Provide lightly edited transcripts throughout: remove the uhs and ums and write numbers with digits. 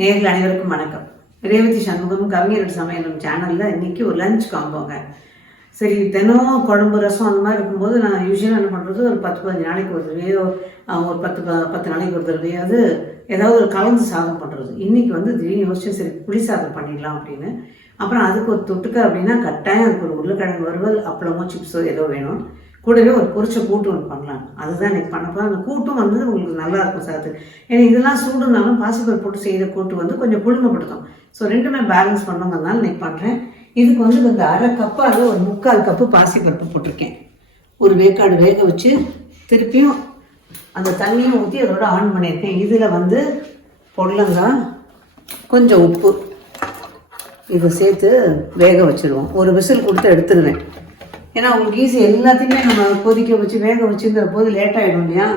நேரில் அனைவருக்கும் வணக்கம். ரேவதி சண்முகம் கவிஞர் சமையலும் சேனலில் இன்னைக்கு ஒரு லஞ்ச் காம்போங்க. சரி, தினம் குழம்பு ரசம் அந்த மாதிரி இருக்கும்போது நான் யூஸ்வலாக என்ன பண்ணுறது, ஒரு 10-15 நாளைக்கு ஒரு தடவையோ ஒரு 10 நாளைக்கு ஒரு தடவையாவது ஏதாவது ஒரு கலந்து சாதம் பண்ணுறது. இன்றைக்கி வந்து திடீர்னு யோசிச்சு சரி புளி சாதம் பண்ணிடலாம் அப்படின்னு. அப்புறம் அதுக்கு ஒரு தொட்டுக்க அப்படின்னா கட்டாயம் அதுக்கு ஒரு உருளைக்கிழங்கு வறுவல், அப்பளமோ சிப்ஸோ ஏதோ வேணும். கூடவே ஒரு பொரிச்ச கூட்டு ஒன்று பண்ணலாம். அதுதான் எனக்கு பண்ணப்போ அந்த கூட்டும் வந்து உங்களுக்கு நல்லாயிருக்கும் சாத்து. ஏன்னா இதெல்லாம் சூடுனாலும் பாசிப்பருப்பு போட்டு செய்கிற கூட்டு வந்து கொஞ்சம் புழுமைப்படுத்தும். ஸோ ரெண்டுமே பேலன்ஸ் பண்ணணுங்கிறதுனால இன்னைக்கு பண்ணுறேன். இதுக்கு வந்து இந்த அரை கப்பால் ஒரு 3/4 கப்பு பாசிப்பருப்பு போட்டிருக்கேன். ஒரு வேக்காடு வேக வச்சு திருப்பியும் அந்த தண்ணியும் ஊற்றி அதோட ஆன் பண்ணியிருக்கேன். இதில் வந்து பொடலங்காய், கொஞ்சம் உப்பு இதை சேர்த்து வேக வச்சுருவோம். ஒரு விசில் கொடுத்து எடுத்துருவேன். ஏன்னா உங்களுக்கு ஈஸி, எல்லாத்தையுமே நம்ம கொதிக்க வச்சு வேக வச்சுங்கிற போது லேட் ஆகிடும் இல்லையா.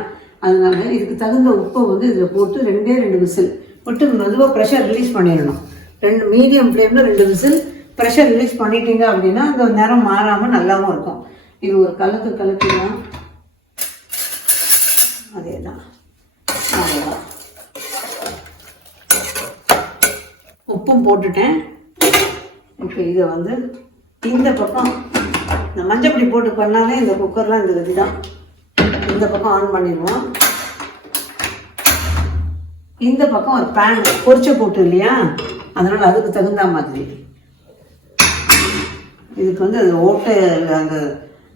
அதனால இதுக்கு தகுந்த உப்பை வந்து இதில் போட்டு 2 விசில் விட்டு மெதுவாக ப்ரெஷர் ரிலீஸ் பண்ணிடணும். மீடியம் ஃப்ளேமில் 2 விசில் ப்ரெஷர் ரிலீஸ் பண்ணிட்டீங்க அப்படின்னா அந்த நேரம் மாறாமல் நல்லாவும் இருக்கும். இது ஒரு கலக்கலாம். அதே தான் உப்பும் போட்டுட்டேன். இப்போ இதை வந்து இந்த பக்கம் இந்த மஞ்சப்பொடி போட்டு பண்ணாலே இந்த குக்கர்லாம் இந்த கதி தான். இந்த பக்கம் ஆன் பண்ணிடுவோம். இந்த பக்கம் ஒரு பேன் பொரிச்ச போட்டு இல்லையா, அதனால் அதுக்கு தகுந்த மாதிரி இதுக்கு வந்து அந்த ஓட்டை அந்த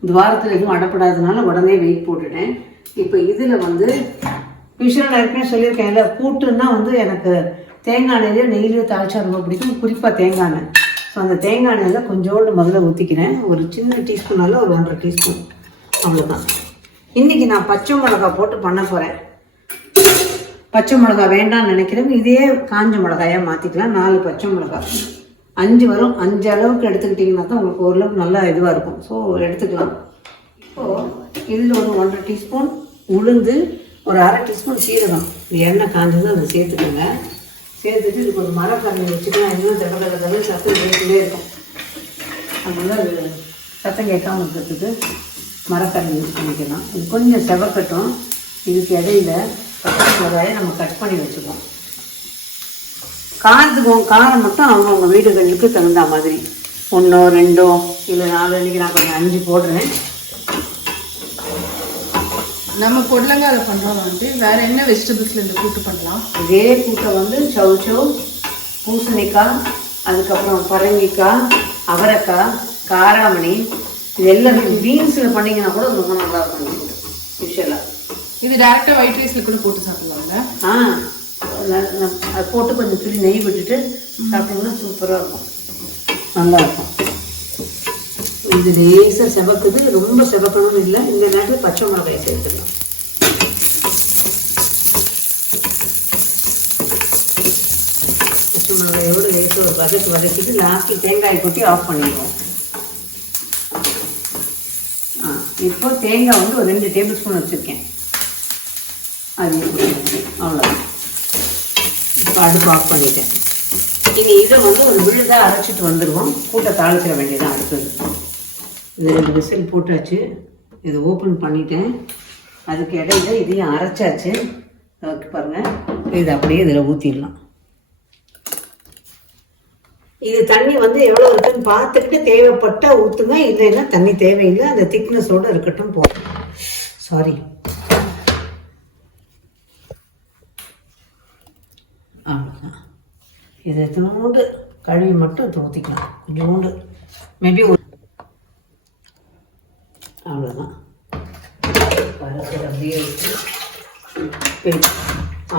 துவாரத்தில் எதுவும் அடப்படாததுனால உடனே வெயிட் போட்டுட்டேன். இப்போ இதில் வந்து விஷயம் நான் ஏற்கனவே சொல்லியிருக்கேன்ல, கூட்டுன்னா வந்து எனக்கு தேங்காய் எண்ணெயிலையோ நெய்லையோ தாளிச்சா ரொம்ப பிடிக்கும், குறிப்பாக தேங்காய் எண்ணெய். ஸோ அந்த தேங்காய் எண்ணெயில் கொஞ்சோண்டு முதல்ல ஊற்றிக்கிறேன். ஒரு சின்ன டீஸ்பூனால ஒரு 1.5 டீஸ்பூன், அவ்வளோதான். இன்றைக்கி நான் பச்சை மிளகா போட்டு பண்ண போகிறேன். பச்சை மிளகா வேண்டாம்னு நினைக்கிறேன், இதே காஞ்ச மிளகாயாக மாற்றிக்கலாம். 4 பச்சை மிளகா, 5 வரும். 5 அளவுக்கு எடுத்துக்கிட்டிங்கன்னா தான் உங்களுக்கு ஓரளவுக்கு நல்லா இதுவாக இருக்கும். ஸோ எடுத்துக்கலாம். இப்போது இதில் ஒரு 1.5 டீஸ்பூன் உளுந்து, ஒரு 1/2 டீஸ்பூன் சீரகம், எண்ணெய் காஞ்சது அதை சேர்த்துக்கோங்க. சேர்த்துட்டு இதுக்கு ஒரு மரக்கரண்டி வச்சுக்கலாம். இன்னும் தடவை சத்தம் கேட்டுகிட்டே இருக்கும். அதனால அது சத்தம் கேட்காமல் இருக்கிறதுக்கு மரக்கரண்டி யூஸ் பண்ணிக்கலாம். இது கொஞ்சம் செவக்கட்டும். இதுக்கு இடையில பச்சை மிளகாயை நம்ம கட் பண்ணி வச்சுப்போம். காரம் மட்டும் அவங்கவுங்க வீடுகளுக்கு தகுந்த மாதிரி 1, 2 இல்லை 4, இன்றைக்கி நான் கொஞ்சம் 5 போடுறேன். நம்ம பொடலங்காயில் பண்ணுறோம் வந்து வேறு என்ன வெஜிடபிள்ஸில் இந்த கூட்டு பண்ணலாம்? இதே கூட்டை வந்து சௌச்சௌ, பூசணிக்காய், அதுக்கப்புறம் பரங்கிக்காய், அவரைக்காய், காராமணி, இது எல்லாமே பீன்ஸில் பண்ணிங்கன்னா கூட ரொம்ப நல்லா இருக்கும் யூஷுவலாக. இது டேரெக்டாக ஒயிட் ரைஸில் கூட போட்டு சாப்பிடலாங்க. அது போட்டு கொஞ்சம் துளி நெய் விட்டுட்டு சாப்பிட்டிங்கன்னா சூப்பராக இருக்கும், நல்லாயிருக்கும். இது லேசாக செவக்குது, ரொம்ப செவக்கணும்னு இல்லை. இந்த நேரத்தில் பச்சை மிளகாயை சேர்த்துக்கலாம். பச்சை மிளகாயோடு லேசாக ஒரு வதக்கிட்டு லாஸ்ட்டில் தேங்காயை கொட்டி ஆஃப் பண்ணிடுவோம். இப்போ தேங்காய் வந்து ஒரு 2 டேபிள் ஸ்பூன் வச்சுருக்கேன். அது அவ்வளோதான். இப்போ அடுப்பு ஆஃப் பண்ணிட்டேன். இனி இதை வந்து ஒரு விழுதாக அரைச்சிட்டு வந்துடுவோம். கூட்டை தாளிச்சிட வேண்டியதான் அடுத்தது. இது 2 விசில் போட்டாச்சு. இதை ஓப்பன் பண்ணிட்டேன். அதுக்கு இடையில இதையும் அரைச்சாச்சு. பாருங்கள், இது அப்படியே இதில் ஊற்றிடலாம். இது தண்ணி வந்து எவ்வளோ இருக்குன்னு பார்த்துக்கிட்டு தேவைப்பட்டால் ஊற்றுங்க, இல்லைன்னா தண்ணி தேவையில்லை. அந்த திக்னஸோடு இருக்கட்டும். சாரி, அவ்வளோதான். இதை தூண்டு கழுவி மட்டும் ஊற்றிக்கலாம். கொஞ்சோண்டு மேபி அவ்வளோதான். பருப்பு அப்படியே வச்சு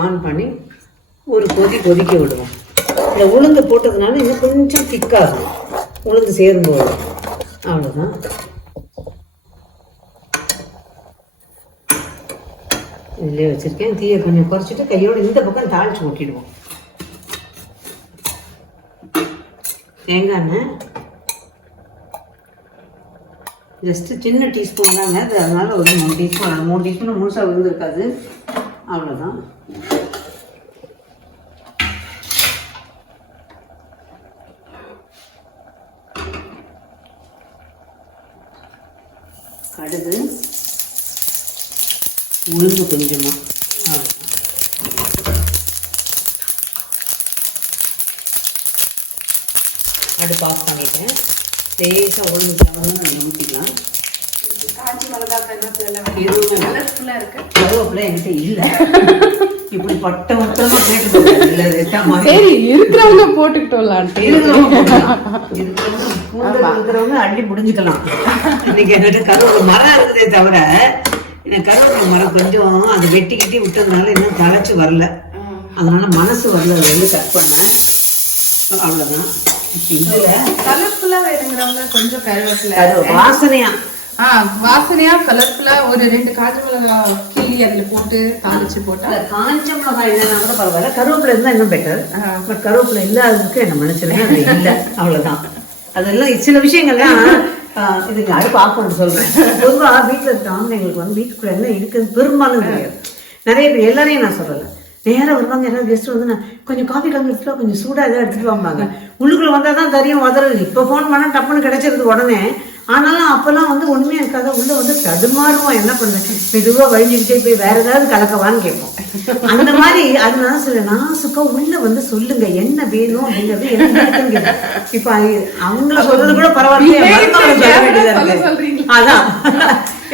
ஆன் பண்ணி ஒரு கொதிக்க விடுவோம். இந்த உளுந்து போட்டதுனால இன்னும் கொஞ்சம் திக்காகும் உளுந்து சேரும்போது. அவ்வளோதான். இதிலே வச்சுருக்கேன். தீயை கொஞ்சம் குறைச்சிட்டு கையோடு இந்த பக்கம் தாளித்து ஊட்டிடுவோம். தேங்காய் எண்ணெய் ஜஸ்ட்டு சின்ன டீஸ்பூன் தாங்க, அதனால ஒரு 3 டீஸ்பூன், 3 டீஸ்பூன் முழுசாக விழுந்துருக்காது. அவ்வளோதான். கடுகு, உளுந்து கொஞ்சமாக, அடுப்பு ஆஃப் பண்ணிட்டேன். லேசாக உளுந்து ஊற்றிக்கலாம். காஞ்சி மிளகாய் எதுவும் கலர்ஃபுல்லாக இருக்கு. கருவேப்பிலை என்கிட்ட இல்லை. இப்படி பட்ட மொத்தமா கேட்டு சரி இருக்கிறவங்க போட்டுக்கிட்டோம்லாம் இருக்கிறவங்க அள்ளி முடிஞ்சுக்கலாம். இன்னைக்கு என்கிட்ட கருவேப்பிலை மரம் இருக்குதே தவிர எனக்கு கருவேப்பிலை மரம் கொஞ்சம் அது வெட்டி கிட்டி விட்டதுனால இன்னும் தழைச்சு வரல. அதனால மனசு வரல, வந்து கட் பண்ணேன். அவ்வளவுதான். கலர்ஃபுல்லா வேணுங்கிறவங்க கொஞ்சம் கருவேப்பிலை வாசனையா வாசனையா கலர்ஃபுல்லா ஒரு 2 காஞ்ச மிளகாய் கிள்ளி அதுல போட்டு தாளிச்சு போட்டா. காஞ்ச மிளகாய் இல்லைன்னா கூட பரவாயில்ல, கருவேப்பிலை இருந்தா இன்னும் பெட்டர். பட் கருவேப்பிலை இல்லாததுக்கு என்ன மனுஷனுங்க அது இல்லை, அவ்வளவுதான். அதெல்லாம் சில விஷயங்கள்லாம் இதுக்கு அடுப்பு ஆஃப் பண்ண சொல்றேன். பொதுவாக வீட்டில் இருக்க ஆம்பளைங்களுக்கு வந்து வீட்டுக்குள்ள என்ன இருக்குன்னு பெரும்பாலும் தெரியாது. நிறைய பேர், எல்லாரையும் நான் சொல்லலை, நேராக வருவாங்க. யாராவது கெஸ்ட் வந்து நான் கொஞ்சம் காஃபி கலந்து எடுத்துட்டு கொஞ்சம் சூடாக எதாவது எடுத்துட்டு வாங்க. உள்ளுக்குள்ள வந்தால் தான் தெரியும் உதறது. இப்போ ஃபோன் பண்ணால் டப்புன்னு கிடைச்சிருது உடனே. ஆனாலும் அப்பெல்லாம் வந்து ஒண்ணுமே இருக்காத, உள்ள வந்து தடுமாறுவோம். என்ன பண்ணுவேன், மெதுவா வழிஞ்சுக்கிட்டே போய் வேற ஏதாவது கலக்கவான்னு கேட்போம். அந்த மாதிரி அதனால சொல்ல நாசுக்கா உள்ள வந்து சொல்லுங்க என்ன வேணும் அப்படிங்கிறது என்ன. இப்ப அவங்கள சொல்றது கூட பரவாயில்ல, அதான்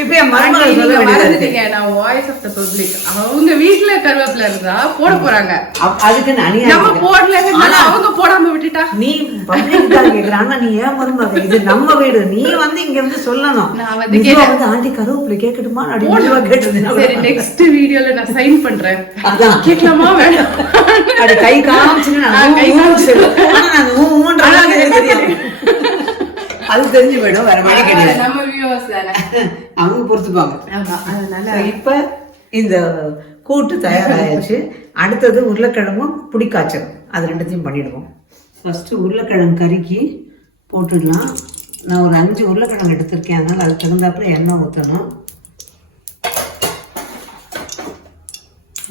இப்ப என் மருமகளை சொல்ல வேண்டியது. நான் வாய்ஸ் ஆஃப் தி பப்ளிக். அவங்க வீட்டுல கருவேப்பிலை இருந்தா போட போறாங்க, அதுக்கு நம்ம போடல, அவங்க போடாம விட்டுட்டா நீ பப்ளிக் தான் கேக்குற. ஆனா நீ ஏன் மருமக, இது நம்ம வீடு, நீ வந்து இங்க வந்து சொல்லணும். நான் வந்து ஆண்டி கருவேப்பிலை கேட்கட்டுமா அப்படின்னு கேட்டது. சரி, நெக்ஸ்ட் வீடியோல நான் சைன் பண்றேன். அதான் கேட்கலாமா வேண்டாம், அது கை காமிச்சுன்னு அது தெரிஞ்சு போயிடும். வேற வழி கிடையாது, நம்ம வியூவர்ஸ் தானே, அவங்க பொறுத்துப்பாங்க. அதனால இப்ப இந்த கூட்டு தயாராயாச்சு. அடுத்தது உருளைக்கிழங்கும் புடிக்காய்ச்சல், அது ரெண்டுத்தையும் பண்ணிடுவோம். ஃபர்ஸ்ட் உருளைக்கிழங்கு கறிக்கு போட்டுடலாம். நான் ஒரு 5 உருளைக்கிழங்கு எடுத்திருக்கேன், அதனால அதுக்கு தகுந்தாப்புல எண்ணெய் ஊற்றணும்.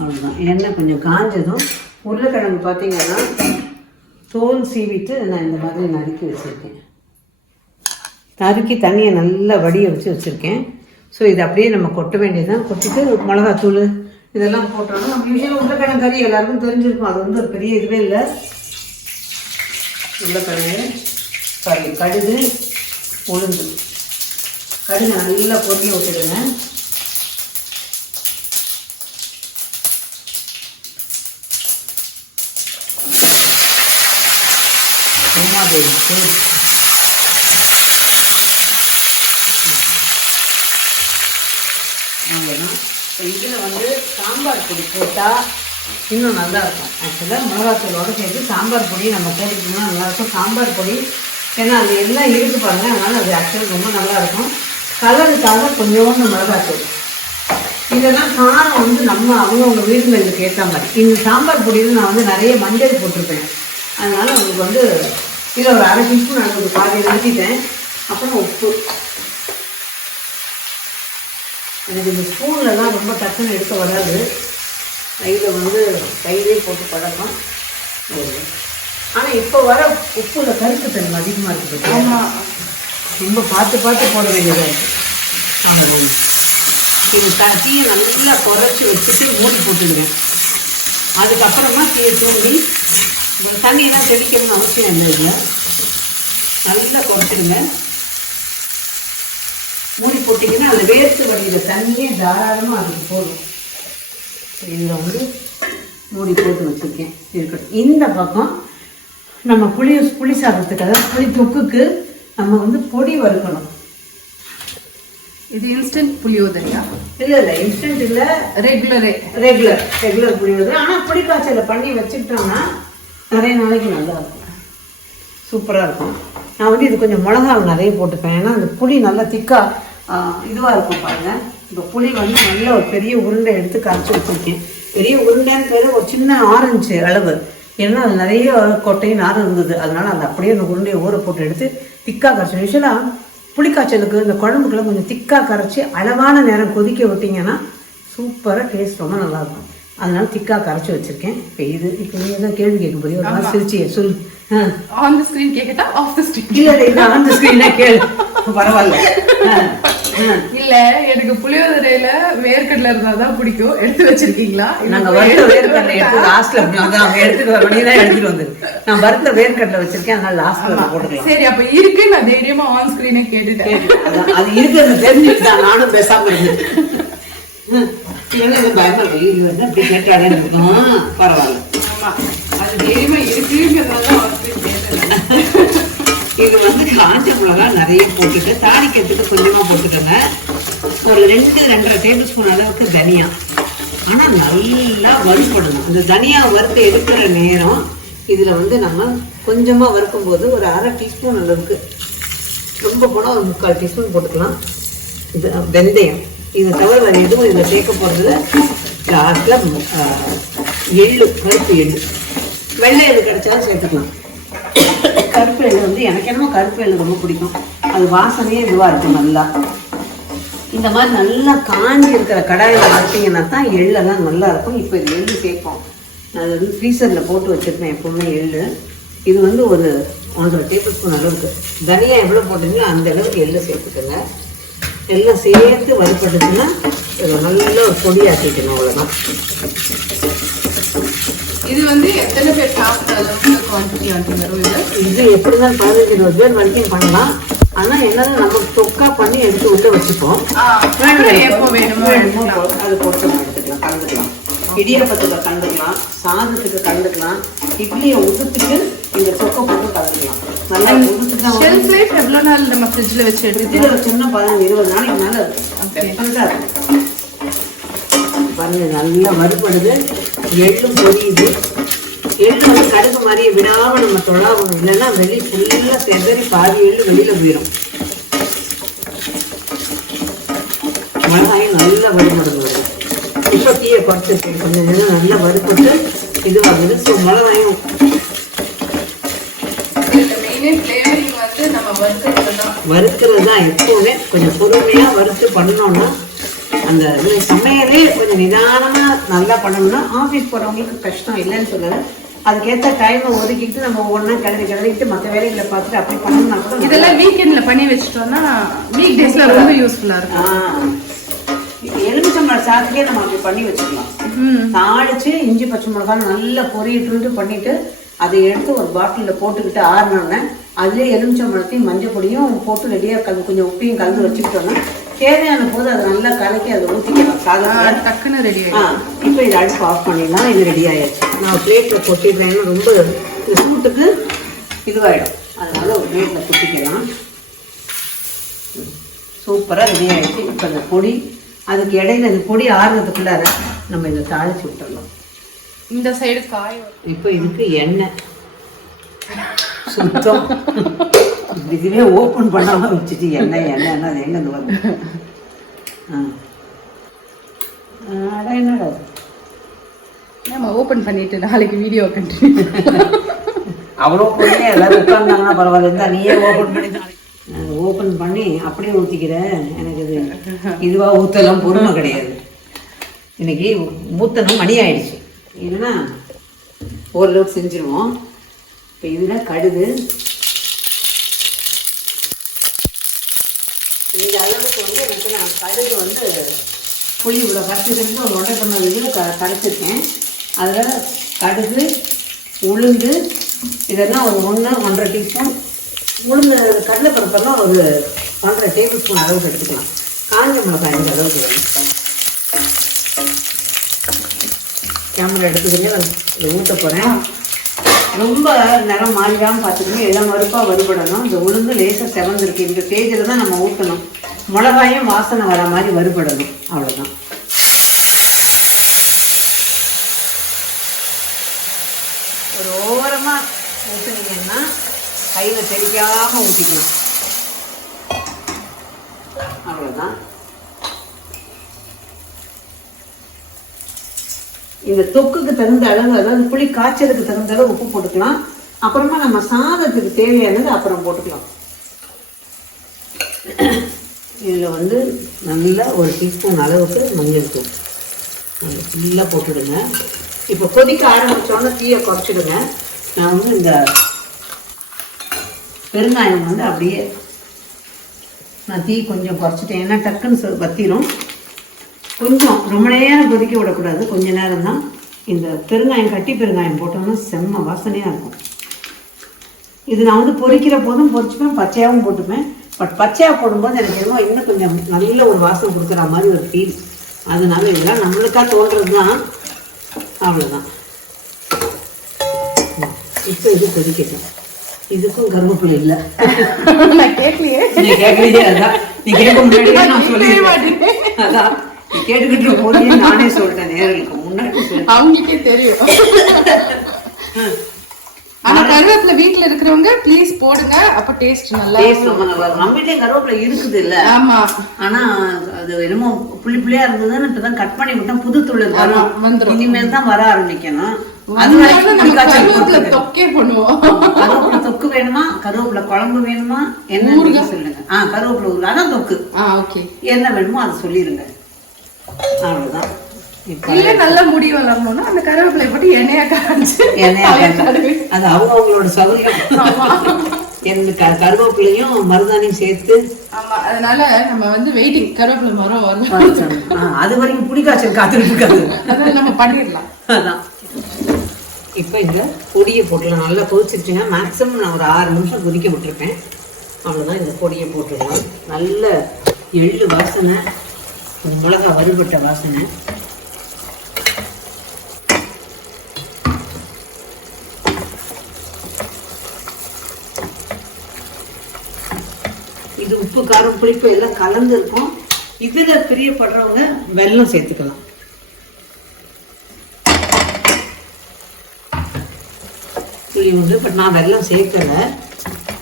அவ்வளோதான். எண்ணெய் கொஞ்சம் காஞ்சதும் உருளைக்கிழங்கு பார்த்தீங்கன்னா தோல் சீவிட்டு நான் இந்த மாதிரி நறுக்கி வச்சுருக்கேன். நறுக்கி தண்ணியை நல்லா வடிய வச்சுருக்கேன். ஸோ இது அப்படியே நம்ம கொட்ட வேண்டியதுதான். கொட்டிட்டு மிளகாத்தூள் இதெல்லாம் போட்டோம்னா நம்ம யூஸ்வலாக உருளைக்கிழங்கு கறி எல்லாருக்கும் தெரிஞ்சிருக்கும், அது வந்து ஒரு பெரிய இதுவே இல்லை. உருளைக்கிழங்கு சாரி கடுகு உளுந்து, கடுகு நல்லா பொரிய விட்டுடுங்க. அவ்வளோதான். இப்போ இதில் வந்து சாம்பார் பொடி போட்டால் இன்னும் நல்லாயிருக்கும். ஆக்சுவலாக மிளகாத்தூளோடு சேர்த்து சாம்பார் பொடி நம்ம போட்டுக்கணும்னா நல்லாயிருக்கும். சாம்பார் பொடி ஏன்னா அது எல்லாம் இருக்கு பாருங்க, அதனால் அது ஆக்சுவலாக ரொம்ப நல்லாயிருக்கும். கலருக்காக கொஞ்சோண்டு மிளகாத்தூள். இதெல்லாம் காரம் வந்து நம்ம அவங்கவுங்க வீடுகளுக்கு ஏற்ற மாதிரி. இந்த சாம்பார் பொடியில் நான் வந்து நிறைய மஞ்சள் போட்டிருப்பேன், அதனால் உங்களுக்கு வந்து இதில் ஒரு 1/2 டீஸ்பூன் அளவுக்கு பாதி ஊற்றிட்டேன். அப்புறம் உப்பு. எனக்கு இந்த ஸ்பூன்லலாம் ரொம்ப டக்குன்னு எடுக்க வராது, இதை வந்து கையிலே போட்டு பழக்கம். ஆனால் இப்போ வர உப்புல கருப்பு தன்மை அதிகமாக இருக்குது. ஆமாம், ரொம்ப பார்த்து பார்த்து போட வேண்டியதாக இருக்குது. ஆமாம். இது தீயை நல்லா குறைச்சி வச்சுட்டு மூடி போட்டுடுவேன். அதுக்கப்புறமா தீயை தூண்டி தண்ணியெல்லாம் தெளிக்கணும்னு அவசியம் இல்லை. இதில் நல்லா குறைச்சிடுங்க. மூடி போட்டிங்கன்னா அது வேர்த்து வடிகிற தண்ணியே தாராளமாக அதுக்கு போதும். இதில் வந்து மூடி போட்டு வச்சுருக்கேன், இருக்கட்டும். இந்த பக்கம் நம்ம புளி சாதத்துக்கு, அதாவது புளி தொக்குக்கு நம்ம வந்து பொடி வறுக்கணும். இது இன்ஸ்டன்ட் புளியோதரையா? இல்லை இல்லை, இன்ஸ்டன்ட் இல்லை, ரெகுலர் புளியோதரை. ஆனால் புளி காய்ச்சலை பண்ணி வச்சுக்கிட்டோம்னா நிறைய நாளைக்கு நல்லா இருக்கும், சூப்பராக இருக்கும். நான் வந்து இது கொஞ்சம் மிளகாவை நிறைய போட்டுப்பேன், ஏன்னா அந்த புளி நல்லா திக்காக இதுவாக இருக்கும் பாருங்கள். இப்போ புளி வந்து நல்ல ஒரு பெரிய உருண்டை எடுத்து கரைச்சி வச்சுருக்கேன். பெரிய உருண்டைன்னு பேர் ஒரு சின்ன ஆரஞ்சு அளவு, ஏன்னா அது நிறைய கொட்டையும் நார் இருந்தது. அதனால் அந்த அப்படியே அந்த உருண்டையை ஊற போட்டு எடுத்து திக்காக கரைச்சி. யூஸ்வலாக புளிக்காய்ச்சலுக்கு இந்த குழம்புக்குள்ள கொஞ்சம் திக்காக கரைச்சி அளவான நேரம் கொதிக்க விட்டிங்கன்னா சூப்பராக டேஸ்ட் ரொம்ப நல்லாயிருக்கும். அதனால திக்காக கரைச்சி வச்சுருக்கேன். இப்போ நீங்கள் தான் கேள்வி கேட்க போறீங்க, ஒரு மாதிரி சிரிச்சியே சொல்லு. ஆன் தி ஸ்க்ரீன் கேட்கட்டா, ஆஃப் தி ஸ்க்ரீன்? இல்லை இல்லை, ஆன் தி ஸ்க்ரீனே கேளு, பரவாயில்ல. இல்ல எனக்கு புளியோதரையில வேர்க்கடலை இருந்தாதான் பிடிக்கும். எடுத்து வச்சிருக்கீங்களா? நாங்க வறுத்த வேர்க்கடலை எடுத்து லாஸ்ட்ல எடுத்துட்டு வரதான் எடுத்துட்டு வந்து நான் வறுத்த வேர்க்கடலை வச்சிருக்கேன், அதனால லாஸ்ட்ல போட்டுக்கலாம். சரி, அப்ப இருக்கு. நான் தைரியமா ஆன் ஸ்கிரீனே கேட்டுட்டேன். அது இருக்கிறது தெரிஞ்சுட்டு தான் நானும் பேசாம இருந்தேன். பயமா இருக்கு, இப்படி கேட்டாலே பரவாயில்ல. ஆமா, அது தைரியமா இருக்குங்கிறதுனால இது வந்து காஞ்ச மிளகா நிறைய போட்டுட்டு தாளிக்கிறதுக்கு கொஞ்சமா போட்டுக்கோங்க. ஒரு 2-2.5 டேபிள் ஸ்பூன் அளவுக்கு தனியா. ஆனா நல்லா வறுப்படணும். இந்த தனியா வறுத்து எடுக்கிற நேரம் இதுல வந்து நம்ம கொஞ்சமா வறுக்கும் போது ஒரு 1/2 டீஸ்பூன் அளவுக்கு, ரொம்ப போனா ஒரு 3/4 டீஸ்பூன் போட்டுக்கலாம். இது வெந்தயம். இது தவிர வேறு எதுவும் இதில் சேர்க்க போறதுல லாஸ்ட்ல எள்ளு, கருப்பு எள்ளு, வெள்ளை எள்ளு கிடைச்சாலும் சேர்த்துக்கலாம். கருப்பு எள்ளு வந்து எனக்கு என்னமோ கருப்பு எள்ளு ரொம்ப பிடிக்கும். அது வாசனையே இதுவாக இருக்கும். நல்லா இந்த மாதிரி நல்லா காஞ்சி இருக்கிற கடாயில் வச்சிங்கன்னா தான் எள்ளெல்லாம் நல்லா இருக்கும். இப்போ இது எள்ளு சேர்ப்போம். அது வந்து ஃப்ரீசரில் போட்டு வச்சுருப்பேன் எப்போவுமே எள்ளு. இது வந்து ஒரு 1.5 டேபிள் ஸ்பூன் அளவுக்கு. தனியாக எவ்வளோ போட்டிங்களோ அந்த அளவுக்கு எள்ளு சேர்த்துக்கோங்க. எல்லாம் சேர்த்து வறுப்பட்டுச்சுன்னா நல்லா ஒரு பொடியாக்கிக்கணும். அவ்வளோதான். இது வந்து எத்தனை பேர் சாப்பிட்ற அளவுக்கு குவான்டிட்டி வந்துடும்? இது எப்படி தான் 15-20 பேர் வரைக்கும் பண்ணலாம். ஆனால் என்னதான் நம்ம தொக்கா பண்ணி எடுத்து உள்ள வச்சுப்போம். எப்போ வேணுமோ அது போட்டு எடுத்துக்கலாம், கலந்துக்கலாம். இடியாப்பத்துக்கு கலந்துக்கலாம், சாதத்துக்கு கலந்துக்கலாம், இட்லியை உதுத்துட்டு இந்த தொக்கை போட்டு கலந்துக்கலாம். நல்லா உதுத்துட்டு ஷெல்ஃப் லைஃப் எவ்வளோ நாள் நம்ம ஃப்ரிட்ஜில் வச்சு ஃப்ரிட்ஜில் வச்சோம்னா 15-20 நாளைக்கு மேலே இருக்கும். பாருங்க, நல்லா வறுபடுது, எள்ளும் பொரியுது. எள்ளு வந்து கடுகு மாதிரியே விடாமல் நம்ம தொழாமணும், இல்லைன்னா வெளியே ஃபுல்லாக செதறி பாதி எள்ளு வெளியில் போயிடும். மிளகாயும் நல்லா வறுபடுது. இப்போ தீயை குறைச்சிருக்கு, கொஞ்சம் நேரம் நல்லா வறுப்பட்டு இதுவாகுது. ஸோ மிளகாயும் வறுக்கிறது தான் எப்போவுமே. கொஞ்சம் பொறுமையாக வறுத்து பண்ணோம்னா அந்த சமையலே கொஞ்சம் நிதானமாக நல்லா பண்ணணும்னா ஆஃபீஸ் போகிறவங்களுக்கு கஷ்டம் இல்லைன்னு சொல்லலை. அதுக்கேற்ற டைமை ஒதுக்கிட்டு நம்ம ஒவ்வொன்றா கிளறிக்கிட்டு மற்ற வேலைகளை பார்த்துட்டு அப்படி பண்ணணும்னா கூட இதெல்லாம் வீக்கெண்ட்ல பண்ணி வச்சுட்டோம்னா வீக் டேஸ்ல ரொம்ப யூஸ்ஃபுல்லாக இருக்கும். எலுமிச்சம்பழம் சாத்துக்கே நம்ம அப்படி பண்ணி வச்சுக்கலாம். தாளிச்சு இஞ்சி பச்சை மிளகாய் நல்லா பொரியட்டு பண்ணிட்டு அதை எடுத்து ஒரு பாட்டிலில் போட்டுக்கிட்டு ஆறினோடனே அதுலேயே எலுமிச்சம்பழத்தையும் மஞ்சள் பொடியும் போட்டு ரெடியாக கொஞ்சம் உப்பையும் கலந்து வச்சுக்கிட்டோம்னா தேவையான போது அதை நல்லா கலக்கி அதை ஊற்றிக்கலாம். சாதம் டக்குன்னு ரெடி ஆகிடும். இப்போ இதை அடுப்பு ஆஃப் பண்ணிடலாம். இது ரெடி ஆயிடுச்சு. நான் பிளேட்டில் கொட்டிடுறேன், ரொம்ப சூட்டுக்கு இதுவாகிடும். அதனால ஒரு பிளேட்டில் கொட்டிக்கலாம். சூப்பராக ரெடி ஆகிடுச்சு. இப்போ அந்த பொடி அதுக்கு இடையில இந்த பொடி ஆறுறதுக்குள்ளார நம்ம இதை தாளிச்சு விட்டுடலாம். இந்த சைடு காய். இப்போ இதுக்கு எண்ணெய் சுத்தம். இதுவே ஓப்பன் பண்ணாமல் வச்சுட்டு எண்ணெய்னா அது எங்கேருந்து வருது? என்னடா நம்ம ஓப்பன் பண்ணிட்டு நாளைக்கு வீடியோ கண்டினியூ. அவ்வளோ பொண்ணே எல்லாரும் உட்காந்தாங்கன்னா பரவாயில்ல, இருந்தா நீயே ஓப்பன் பண்ணி ஓப்பன் பண்ணி அப்படியே ஊற்றிக்கிறேன். எனக்கு இது இதுவாக ஊற்றலாம் பொறுமை கிடையாது. இன்னைக்கு ஊற்றணும் மணி ஆயிடுச்சு. இல்லைன்னா ஓரளவுக்கு செஞ்சிருவோம். இப்போ இதில் கடுகு இந்த அளவுக்கு வந்து எனக்கு நான் கடுகு வந்து புளி இவ்வளோ கரைச்சிருந்து ஒரு 1.5 டம்ளர் இதில் கரைச்சிருக்கேன். அதில் கடுகு, உளுந்து இதெல்லாம் ஒரு 1-1.5 டீஸ்பூன். உளுந்து கடலைப்பருப்பெல்லாம் ஒரு 1.5 டேபிள் ஸ்பூன் அளவுக்கு எடுத்துக்கலாம். காஞ்ச மிளகாய் இந்த அளவுக்கு வேணும். கேமரா எடுத்துக்கிட்டே இதை ஊற்ற போகிறேன். ரொம்ப நிறம் மாறிடாமல் பார்த்துக்கணும். எல்லாம் வறுப்பாக வறுபடணும். இந்த உளுந்து லேசாக செவந்திருக்கு. இந்த ஸ்டேஜில் தான் நம்ம ஊற்றணும். மிளகாயும் வாசனை வர மாதிரி வறுபடணும். அவ்வளோதான். ஒரு ஓரமாக ஊற்றுனீங்கன்னா கையில் தெரிக்காமல் ஊற்றிக்கலாம். அவ்வளோதான். இந்த தொக்குக்கு தகுந்த அளவு, அதாவது புளி காய்ச்சலுக்கு தகுந்த அளவு உப்பு போட்டுக்கலாம். அப்புறமா நம்ம சாதத்துக்கு தேவையானது அப்புறம் போட்டுக்கலாம். இதில் வந்து நல்லா ஒரு டீஸ்பூன் அளவுக்கு மஞ்சள் தூள் ஃபுல்லாக போட்டுடுங்க. இப்போ கொதிக்க ஆரம்பித்தோன்னா தீயை குறைச்சிடுங்க. நான் வந்து இந்த பெருங்காயம் வந்து அப்படியே நான் தீ கொஞ்சம் குறைச்சிட்டேன், ஏன்னா டக்குன்னு வத்திரும். கொஞ்சம் ரொம்ப நேரம் கொதிக்க விடக்கூடாது, கொஞ்சம் நேரம் தான். இந்த பெருங்காயம், கட்டி பெருங்காயம் போட்டோம்னா செம்ம வாசனையாக இருக்கும். இது நான் வந்து பொரிக்கிற போதும் பொரிச்சுப்பேன், பச்சையாகவும் போட்டுப்பேன். பட் பச்சையாக போடும்போது எனக்கு என்னமோ இன்னும் கொஞ்சம் நல்ல ஒரு வாசனை கொடுக்குற மாதிரி ஒரு ஃபீல். அதனால இதெல்லாம் நம்மளுக்காக தோன்றது தான், அவ்வளோதான். இப்போ இது கொதிக்கட்டும். இதுக்கும் கருவேப்பிலை இல்லை, நான் கேட்கலையே. நீ கேட்கலையே, அதான் நீ கேட்க முன்னாடியே நான் சொல்லிடுவேன். அதான் நீ கேட்டுக்கிட்டு போதே நானே சொல்லிட்டேன், நேரலுக்கு முன்னாடி அவங்களுக்கே தெரியும். ஆனா கருவேப்பிலை வீட்டுல இருக்கிறவங்க ப்ளீஸ் போடுங்க, அப்ப டேஸ்ட் நல்லா இருக்கும். நம்ம வீட்லயே கருவேப்பிலை இருக்குது இல்ல? ஆமா. ஆனா அது என்னமோ புள்ளி புள்ளியா இருந்ததுன்னு இப்பதான் கட் பண்ணி விட்டா புது துளிர் வரும். இனிமேல் தான் வர ஆரம்பிக்கணும். அது வரைக்கும் கருவேப்பிலை தொக்கே பண்ணுவோம். கருவேப்பிலை தொக்கு வேணுமா, கருவேப்பிலை குழம்பு வேணுமா, என்ன சொல்லுங்க. கருவேப்பிலை ஊறுகாய், அதான் தொக்கு. ஓகே, என்ன வேணுமோ அதை சொல்லிருங்க, அவ்வளவுதான். இல்ல நல்ல முடிவு வரணும்னா அந்த கருவேப்பிலை போட்டு எண்ணெயா காய்ச்சி அது அவங்களோட சௌகரியம். எனக்கு கருவேப்பிலையும் மருதாணியும் சேர்த்து. ஆமா, அதனால நம்ம வந்து வெயிட்டிங் கருவேப்பிலை மரம் வரும், அது வரைக்கும் புடிக்காய்ச்சல் காத்துட்டு இருக்காது, அதனால நம்ம பண்ணிடலாம். அதான் இப்ப இந்த பொடியை போட்டுலாம். நல்லா கொதிச்சிருச்சுங்க. மேக்ஸிமம் நான் ஒரு 6 நிமிஷம் கொதிக்க விட்டுருப்பேன். அவ்வளவுதான், இந்த பொடியை போட்டுடலாம். நல்ல எள்ளு வாசனை, மிளகா வறுபட்ட வாசனை. இது உப்பு காரம் புளிப்பு எல்லாம் கலந்து இருக்கும். இதுல பிரியப்படுறவங்க வெல்லம் சேர்த்துக்கலாம். புளி உண்டு, பட் நான் வெல்லம் சேர்க்கல.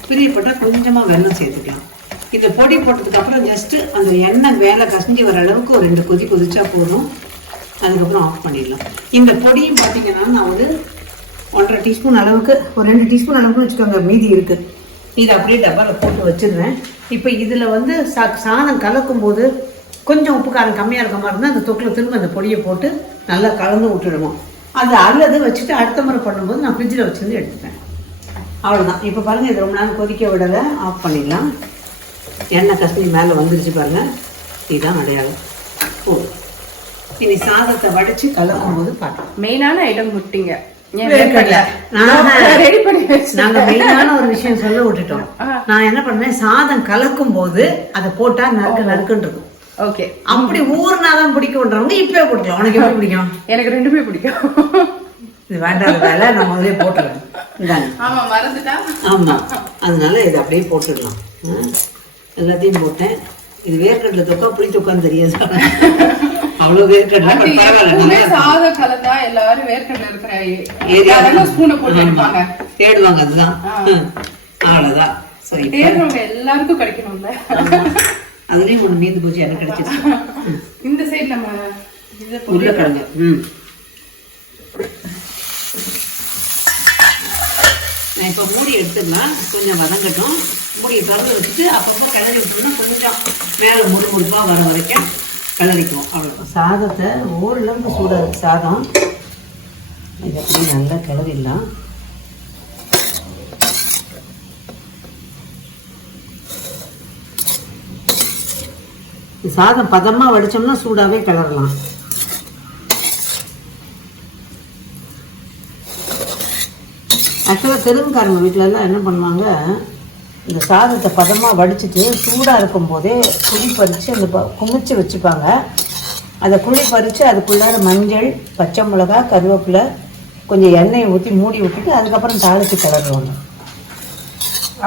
பிரியப்பட்டா கொஞ்சமா வெல்லம் சேர்த்துக்கலாம். இந்த பொடி போட்டதுக்கு அப்புறம் ஜஸ்ட் அந்த எண்ணெய் மேலே கசிஞ்சு வர அளவுக்கு ஒரு 2 கொதி கொதிச்சா போதும். அதுக்கப்புறம் ஆஃப் பண்ணிடலாம். இந்த பொடியும் பார்த்தீங்கன்னா நான் ஒரு 1.5 டீஸ்பூன் அளவுக்கு, ஒரு 2 டீஸ்பூன் அளவுக்கு வச்சுக்கோங்க, மீதி இருக்கு. இதை அப்படியே டப்பாவில் போட்டு வச்சிருவேன். இப்போ இதில் வந்து சாதம் கலக்கும் போது கொஞ்சம் உப்பு காரம் கம்மியாக இருக்க மாதிரி இருந்தால் அந்த தொக்கில் திரும்ப அந்த பொடியை போட்டு நல்லா கலந்து விட்டுடுவோம். அது அல்லது வச்சுட்டு அடுத்த முறை பண்ணும்போது நான் ஃப்ரிட்ஜில் வச்சுருந்து எடுத்துப்பேன். அவ்வளோதான். இப்போ பாருங்கள், இது ரொம்ப நேரம் கொதிக்க விடலை, ஆஃப் பண்ணிடலாம். எண்ணெய் கசினி மேலே வந்துருச்சு பாருங்கள், இதுதான் அடையாளம். இனி சாதத்தை வடித்து கலக்கும் போது பார்க்கலாம். மெயினான ஐட்டம் முட்டிங்க நாங்க மெயினான ஒரு விஷயம் சொல்ல விட்டுட்டோம். நான் என்ன பண்ணுவேன், சாதம் கலக்கும் போது அதை போட்டா நறுக்குன்னு இருக்கும். ஓகே, அப்படி ஊர்னாதான் பிடிக்கும்ன்றவங்க இப்பவே போட்டுக்கலாம். உனக்கு எப்படி பிடிக்கும்? எனக்கு 2மே பிடிக்கும். இது வேண்டாத வேலை, நம்ம முதலே போட்டுடலாம். ஆமா, அதனால இதை அப்படியே போட்டுடலாம். எல்லாத்தையும் போட்டேன். இது வேர்க்கடலை தொக்கா புளி தொக்கான்னு தெரியாது, அவ்வளவு வேர்க்கடலை. சாதம் கலந்தா எல்லாரும் வேர்க்கடலை இருக்கிற ஸ்பூனை போட்டு எடுப்பாங்க, தேடுவாங்க. அதுதான், அவ்வளவுதான். சரி, தேடுறவங்க எல்லாருக்கும் கிடைக்கணும்ல. அதுலயும் ஒண்ணு மீந்து போச்சு, எனக்கு கிடைச்சிச்சு. இந்த சைடு நம்ம உருளைக்கிழங்கு. நான் இப்ப மூடி எடுத்துக்கலாம், கொஞ்சம் வதங்கட்டும். மூடியை திறந்து வச்சுட்டு அப்பப்போ கிளறி விட்டோம்னா கொஞ்சம் மேலே முறுமுறுப்பா வர வரைக்கும் கிளறிக்குவோம். அவ்வளோ. சாதத்தை ஓரளவுக்கு சூடாக இருக்கு சாதம். இதை அப்படி நல்லா கிளறிடலாம். சாதம் பதமா வடிச்சோம்னா சூடாவே கிளறலாம். ஆக்சுவலாக தெலுங்குக்காரங்க வீட்டிலலாம் என்ன பண்ணுவாங்க, இந்த சாதத்தை பதமாக வடிச்சிட்டு சூடாக இருக்கும் போதே குழி பறித்து அந்த குமிச்சு வச்சுப்பாங்க. அதை குழி பறித்து அதுக்குள்ளார மஞ்சள், பச்சை மிளகா, கருவேப்பிலை, கொஞ்சம் எண்ணெயை ஊற்றி மூடி விட்டுட்டு அதுக்கப்புறம் தாளித்து கிளறுவாங்க.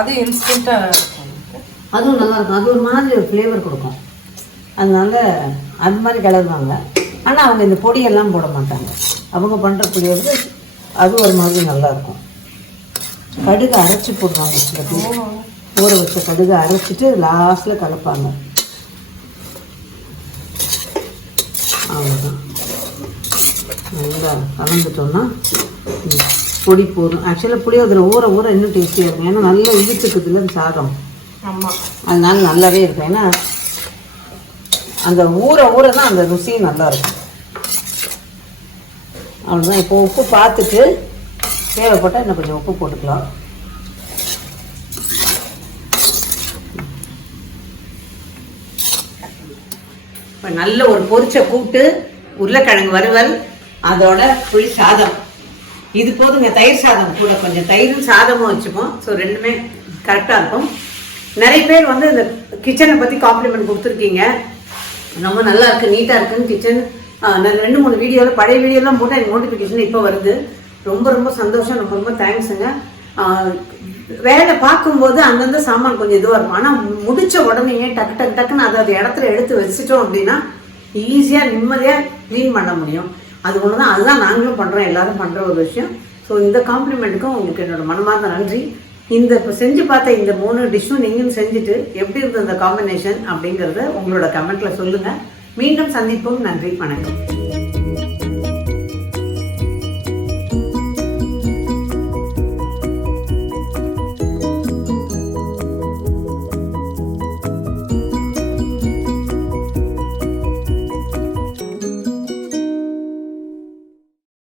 அது இன்ஸ்டண்ட்டாக, அதுவும் நல்லாயிருக்கும். அது ஒரு மாதிரி ஒரு ஃப்ளேவர் கொடுக்கும். அதனால அது மாதிரி கிளறுவாங்க. ஆனால் அவங்க இந்த பொடியெல்லாம் போட மாட்டாங்க. அவங்க பண்ணுற பொடி வந்து அது ஒரு மாதிரி நல்லாயிருக்கும். கடுகு அரைச்சி போடுவாங்க. ஊற வச்ச கடுகு அரைச்சிட்டு லாஸ்ட்டில் கலப்பாங்க. அவ்வளோதான். நல்லா கலந்துட்டோம்னா பொடி போதும். ஆக்சுவலாக புளியோதரை ஊற ஊற இன்னும் டேஸ்டியாக இருக்கும். ஏன்னா நல்லா இழுத்துக்குதுல சாதம். ஆமாம், அதனால நல்லாவே இருக்கும். ஏன்னா அந்த ஊற ஊற தான் அந்த ருசியும் நல்லாயிருக்கும். அவ்வளோதான். இப்போ உப்பு பார்த்துட்டு தேவைப்பட்டால் இன்னும் கொஞ்சம் உப்பு போட்டுக்கலாம். நல்ல ஒரு பொரிச்ச கூட்டு, உருளைக்கிழங்கு வறுவல், அதோட புளி சாதம். இது போதுங்க. தயிர் சாதம் கூட கொஞ்சம் தயிரும் சாதமும் வச்சுப்போம். ஸோ ரெண்டுமே கரெக்டாக இருக்கும். நிறைய பேர் வந்து இந்த கிச்சனை பற்றி காம்ப்ளிமெண்ட் கொடுத்துருக்கீங்க. ரொம்ப நல்லா இருக்குது, நீட்டாக இருக்குன்னு கிச்சன். நான் 2-3 வீடியோவில் பழைய வீடியோலாம் போட்டு எனக்கு நோட்டிஃபிகேஷன் இப்போ வருது. ரொம்ப ரொம்ப சந்தோஷம். ரொம்ப ரொம்ப தேங்க்ஸுங்க. வேலை பார்க்கும்போது அந்தந்த சாமான் கொஞ்சம் இதுவாக இருக்கும். ஆனால் முடிச்ச உடனே டக்குன்னு அதை இடத்துல எடுத்து வச்சுட்டோம் அப்படின்னா ஈஸியாக நிம்மதியாக க்ளீன் பண்ண முடியும். அது ஒன்று தான். அதுதான் நாங்களும் பண்ணுறோம், எல்லாரும் பண்ணுற ஒரு விஷயம். ஸோ இந்த காம்ப்ளிமெண்ட்டுக்கும் உங்களுக்கு என்னோட மனமார்ந்த நன்றி. இந்த இப்போ செஞ்சு பார்த்த இந்த 3 டிஷ்ஷும் நீங்களும் செஞ்சுட்டு எப்படி இருந்தது இந்த காம்பினேஷன் அப்படிங்கிறத உங்களோட கமெண்ட்டில் சொல்லுங்கள். மீண்டும் சந்திப்போம். நன்றி, வணக்கம்.